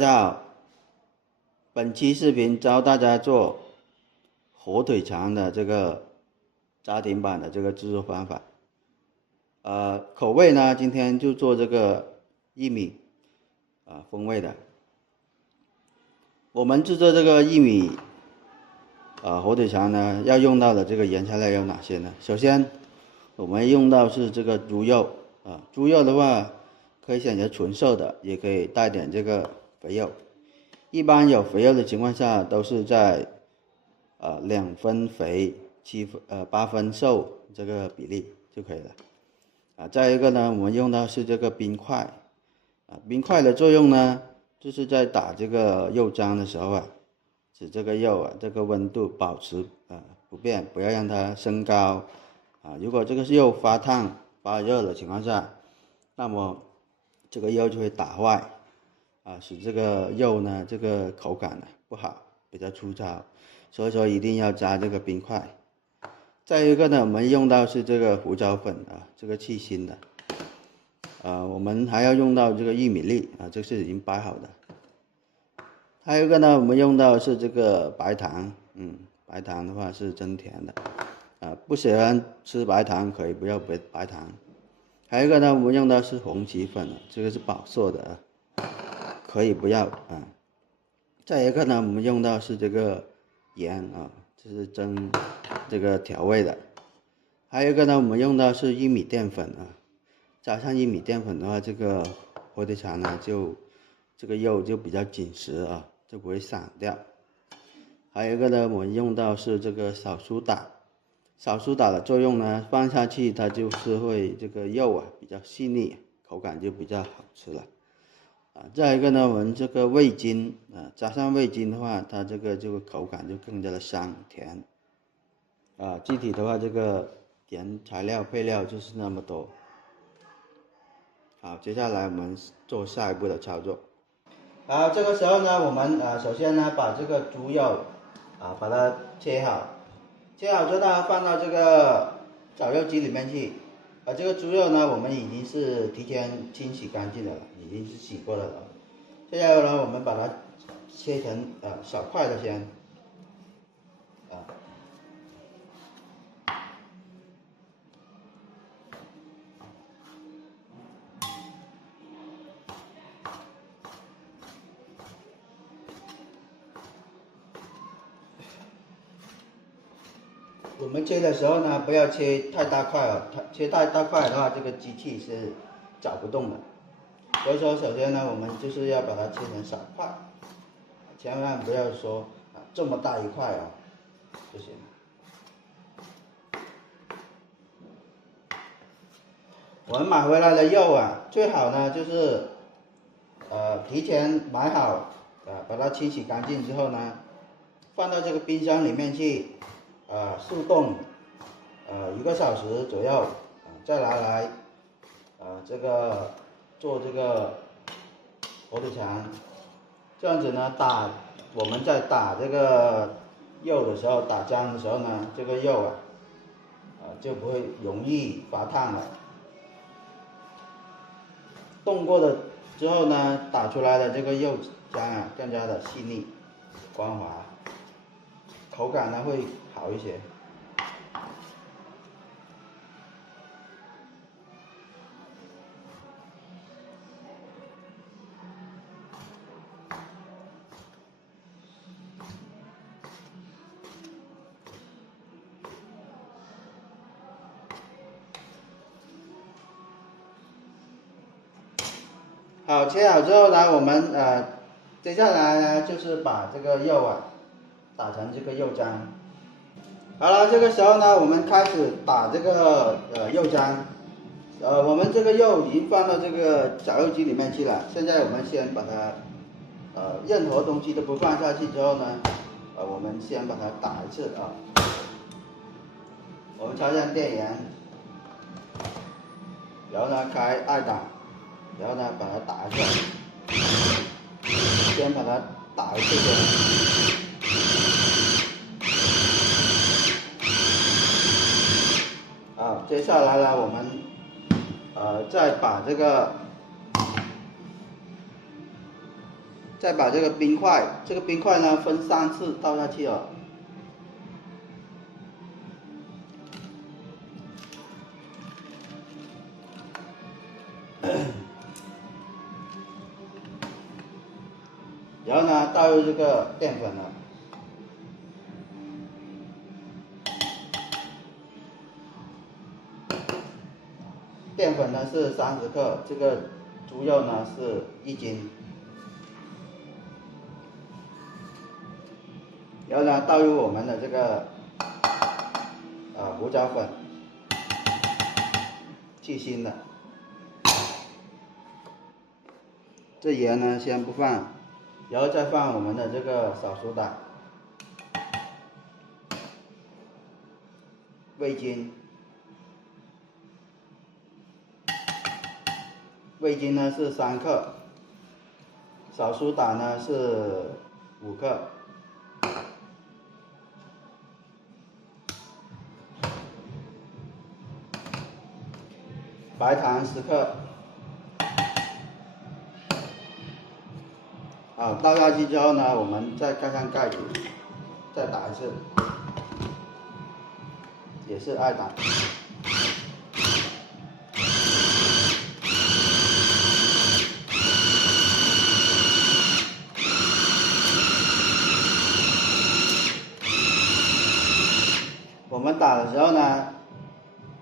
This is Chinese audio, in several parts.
家好，本期视频教大家做火腿肠的这个家庭版的这个制作方法。口味呢，今天就做这个薏米风味的。我们制作这个薏米火腿肠呢，要用到的这个原材料有哪些呢？首先，我们用到是这个猪肉猪肉的话，可以选择纯瘦的，也可以带点这个肥肉。一般有肥肉的情况下，都是在2分肥8分瘦这个比例就可以了。再一个呢，我们用到是这个冰块冰块的作用呢，就是在打这个肉浆的时候使这个肉这个温度保持不变，不要让它升高如果这个肉发烫发热的情况下，那么这个肉就会打坏使这个肉呢这个口感不好，比较粗糙，所以说一定要加这个冰块。再一个呢，我们用到是这个胡椒粉这个去腥的我们还要用到这个玉米粒这是已经掰好的。还有一个呢，我们用到是这个白糖白糖的话是增甜的不喜欢吃白糖可以不要白糖。还有一个呢，我们用到是红旗粉这个是保色的可以不要再一个呢，我们用到是这个盐这是增这个调味的。还有一个呢，我们用到是玉米淀粉加上玉米淀粉的话，这个火腿肠呢这个肉就比较紧实就不会散掉。还有一个呢，我们用到是这个小苏打。小苏打的作用呢，放下去它就是会这个肉比较细腻，口感就比较好吃了再一个呢，我们这个味精加上味精的话，它这个口感就更加的香甜具体的话，这个原材料配料就是那么多。好，接下来我们做下一步的操作。这个时候呢，我们首先呢把这个猪肉把它切好，切好之后呢放到这个绞肉机里面去。这个猪肉呢，我们已经是提前清洗干净的了，已经是洗过的了。接下来呢，我们把它切成小块的先我们切的时候呢，不要切太大块切太大块的话，这个机器是搅不动的。所以说，首先呢，我们就是要把它切成小块，千万不要说这么大一块不行。我们买回来的肉最好呢就是提前买好把它清洗干净之后呢，放到这个冰箱里面去速冻1个小时左右再拿来这个做这个火腿肠。这样子呢我们在打这个肉的时候，打浆的时候呢，这个肉就不会容易发烫了。冻过了之后呢，打出来的这个肉浆更加的细腻光滑，口感呢会好一些。好，切好之后呢，我们接下来呢就是把这个肉打成这个肉浆。好了，这个时候呢，我们开始打这个肉浆。我们这个肉已经放到这个绞肉机里面去了。现在我们先把它任何东西都不放下去之后呢，我们先把它打一次我们插上电源，然后呢开2档。然后呢，把它打一下，先把它打一次先。接下来呢，我们再把这个再把这个冰块呢分3次倒下去哦。然后呢，倒入这个淀粉了。淀粉呢是30克，这个猪肉呢是1斤。然后呢，倒入我们的这个胡椒粉，去腥的。这盐呢先不放，然后再放我们的这个小苏打、味精。味精呢是3克，小苏打呢是5克，白糖10克。好，倒下去之后呢，我们再盖上盖子，再打一次，也是2打。我们打的时候呢，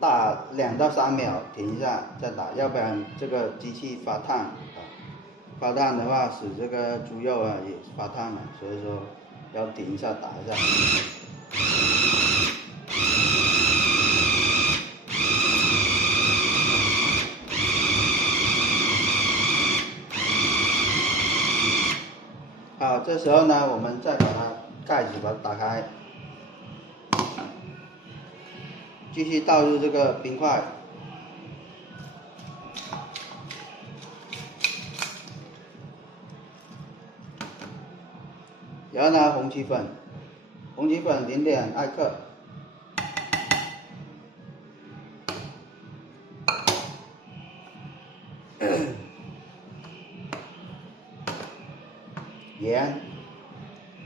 打2到3秒，停一下再打，要不然这个机器发烫啊。发烫的话，使这个猪肉啊也发烫了，所以说要停一下打一下。好，这时候呢，我们再把盖子把它打开，继续倒入这个冰块。然后呢，红曲粉0.2克，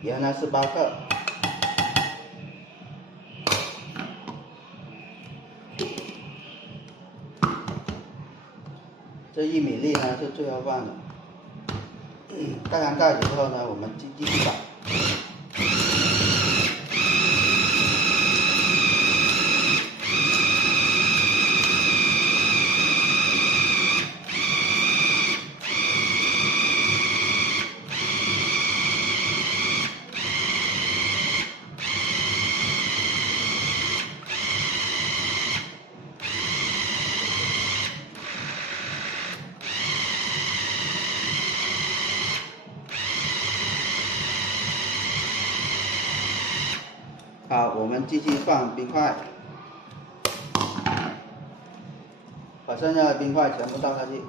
盐呢是8克，这玉米粒呢是最后放的。盖上盖子之后呢，我们继续打。好，我们继续放冰块，把剩下的冰块全部倒下去。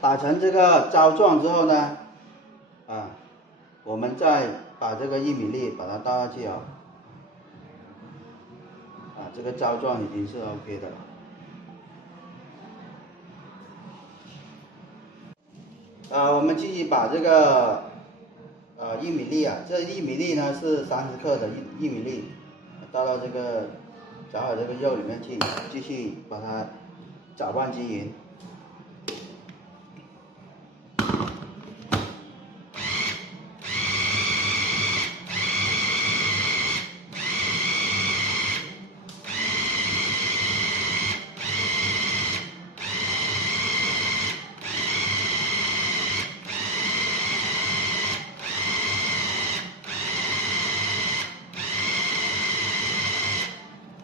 打成这个膏状之后呢，我们再把这个玉米粒把它倒下去哦，这个膏状已经是 OK 的了。我们继续把这个玉米粒这玉米粒呢是30克的玉米粒，倒到这个搅好这个肉里面去，继续把它搅拌均匀。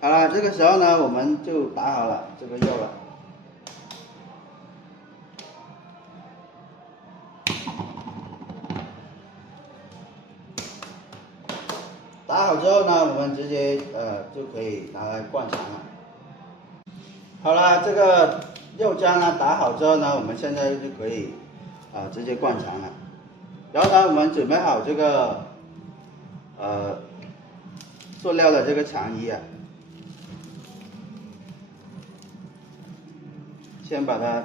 好了，了，这个时候呢，我们就打好了这个釉了。打好之后呢，我们直接就可以拿来灌肠了。好了，这个肉浆呢打好之后呢，我们现在就可以直接灌肠了。然后呢，我们准备好这个塑料的这个肠衣啊，先把它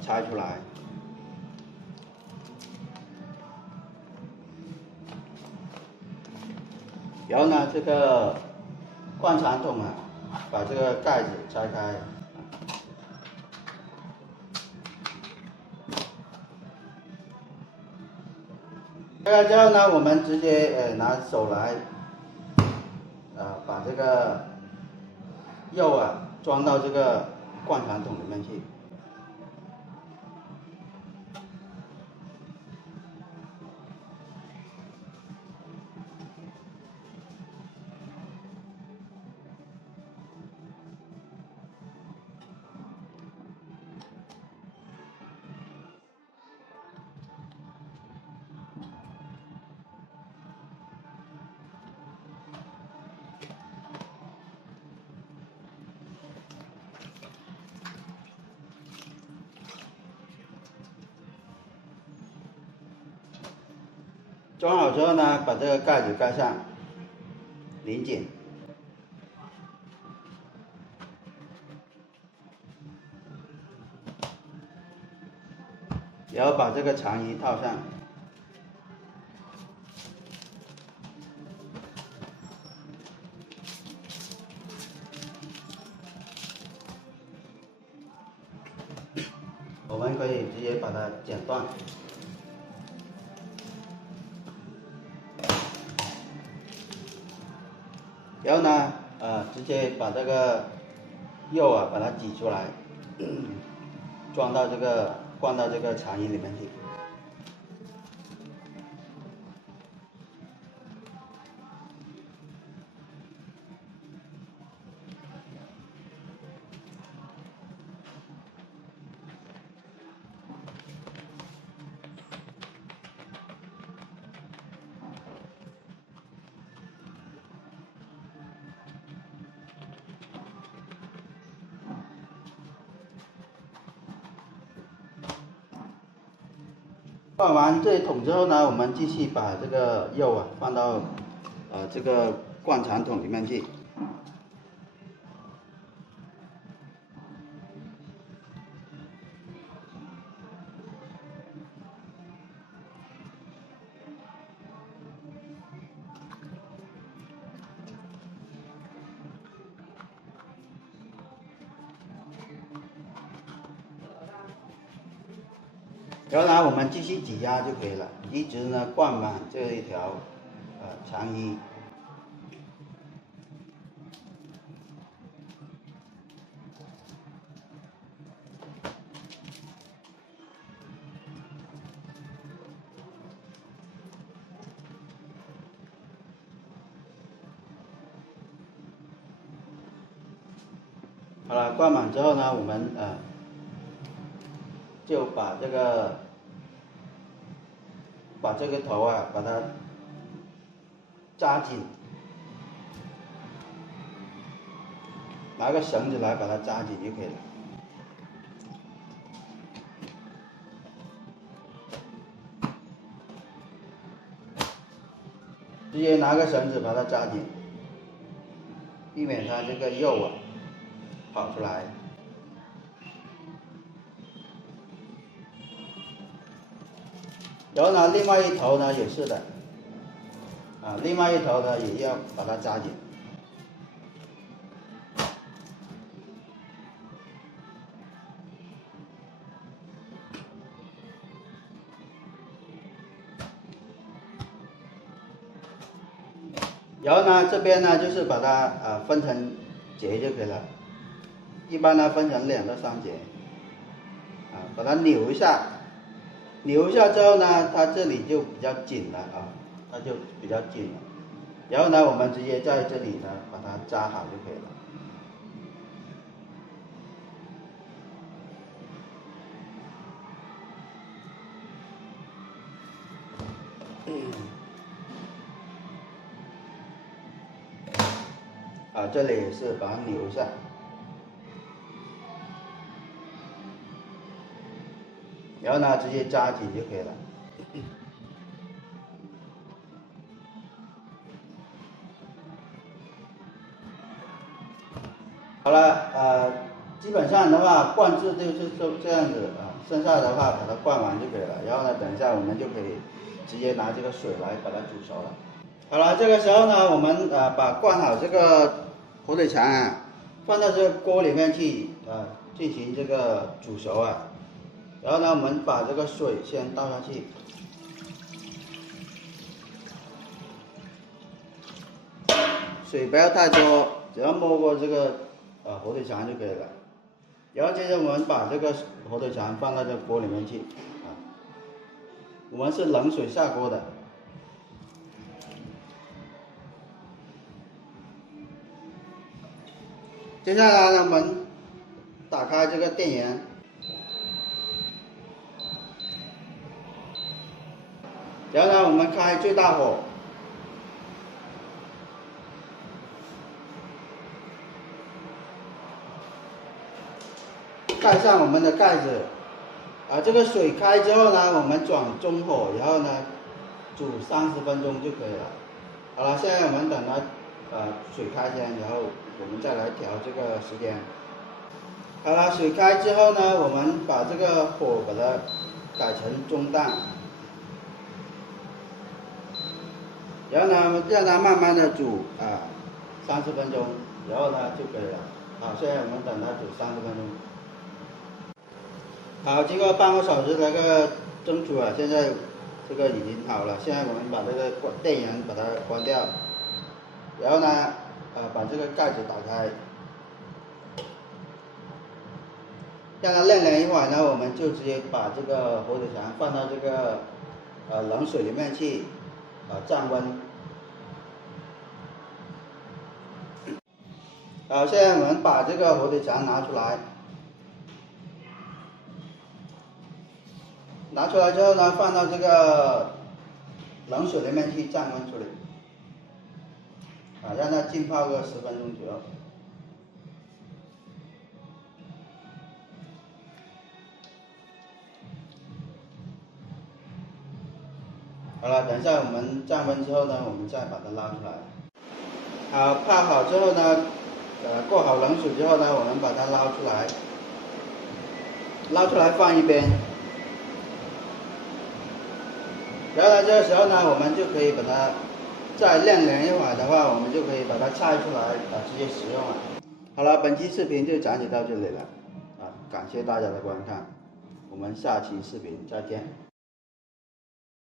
拆出来。然后呢，这个灌肠桶啊，把这个盖子拆开。拆开之后呢，我们直接拿手来，把这个肉啊装到这个灌肠桶里面去。装好之后呢，把这个盖子盖上，拧紧。然后把这个肠衣套上。我们可以直接把它剪断。然后呢，直接把这个肉啊，把它挤出来，灌到这个肠衣里面去。灌完这一桶之后呢，我们继续把这个肉啊放到这个灌肠桶里面去。然后呢，我们继续挤压就可以了，一直呢灌满这一条肠衣。好了，灌满之后呢，我们就把这个头啊，把它扎紧，拿个绳子来把它扎紧就可以了。直接拿个绳子把它扎紧，避免它这个肉啊跑出来。然后呢，另外一头呢也是的，另外一头呢也要把它扎紧。然后呢，这边呢就是把它分成节就可以了，一般呢分成2到3节，把它扭一下，扭一下之后呢，它这里就比较紧了它就比较紧了。然后呢，我们直接在这里呢把它扎好就可以了。这里也是把它扭一下，然后呢直接扎紧就可以了。好了，基本上的话灌制就是这样子啊，剩下的话把它灌完就可以了。然后呢，等一下我们就可以直接拿这个水来把它煮熟了。好了，这个时候呢，我们把灌好这个火腿肠啊，放到这个锅里面去进行这个煮熟啊。然后呢，我们把这个水先倒下去，水不要太多，只要没过这个火腿肠就可以了。然后接着我们把这个火腿肠放到这个锅里面去啊，我们是冷水下锅的。接下来呢，我们打开这个电源，然后呢，我们开最大火，盖上我们的盖子。这个水开之后呢，我们转中火，然后呢煮30分钟就可以了。好了，现在我们等它水开先，然后我们再来调这个时间。好了，水开之后呢，我们把这个火把它改成中档，然后呢让它慢慢的煮30分钟，然后呢就可以了。好，现在我们等它煮30分钟。好，经过半个小时的这个蒸煮现在这个已经好了。现在我们把这个电源把它关掉，然后呢，把这个盖子打开，让它晾凉一会儿呢，我们就直接把这个火腿肠放到这个冷水里面去降温。好，现在我们把这个火腿肠拿出来。拿出来之后呢，放到这个冷水里面去降温处理，让它浸泡个10分钟左右。好了，等一下我们降温之后呢，我们再把它捞出来。好，泡好之后呢，过好冷水之后呢，我们把它捞出来，放一边。然后呢，这个时候呢，我们就可以把它再晾凉一会儿的话，我们就可以把它拆出来直接食用了。好了，本期视频就讲解到这里了，感谢大家的观看，我们下期视频再见。